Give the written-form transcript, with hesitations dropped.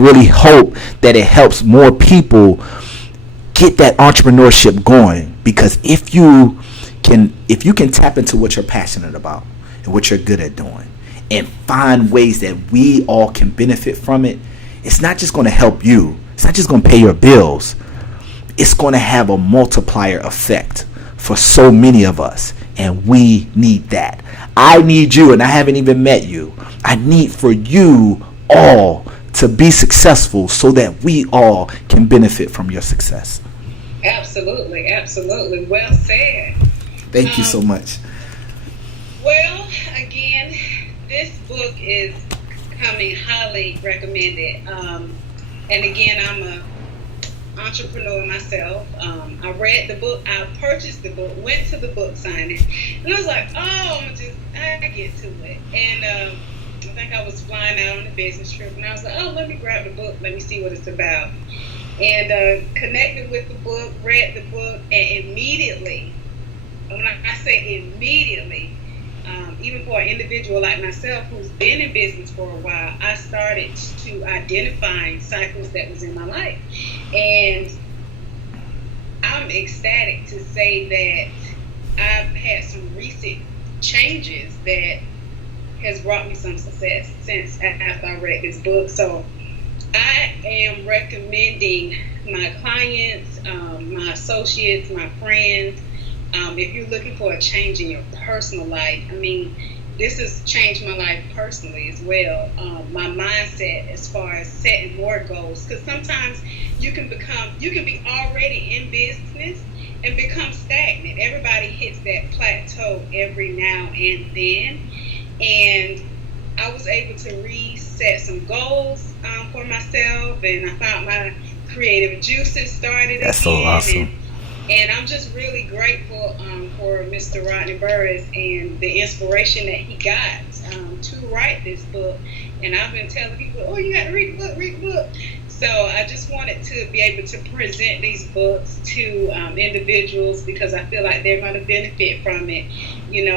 really hope that it helps more people get that entrepreneurship going. Because if you can tap into what you're passionate about and what you're good at doing, and find ways that we all can benefit from it, it's not just going to help you. It's not just going to pay your bills. It's going to have a multiplier effect for so many of us. And we need that. I need you, and I haven't even met you. I need for you all to be successful so that we all can benefit from your success. Absolutely, absolutely. Well said. Thank you so much. Well, again, this book is coming highly recommended. And again, I'm an entrepreneur myself. I read the book, I purchased the book, went to the book signing, and I was like, oh, I get to it. And I think I was flying out on a business trip, and I was like, oh, let me grab the book, let me see what it's about. And connected with the book, read the book, and immediately, when I say immediately, even for an individual like myself who's been in business for a while, I started to identify cycles that was in my life. And I'm ecstatic to say that I've had some recent changes that has brought me some success since after I read this book. So I am recommending my clients, my associates, my friends, if you're looking for a change in your personal life, I mean, this has changed my life personally as well. My mindset as far as setting more goals, because sometimes you can be already in business and become stagnant. Everybody hits that plateau every now and then, and I was able to reset some goals for myself, and I found my creative juices started. That's again, so awesome. And I'm just really grateful for Mr. Rodney Burris and the inspiration that he got to write this book. And I've been telling people, oh, you got to read the book. So I just wanted to be able to present these books to individuals because I feel like they're going to benefit from it. You know,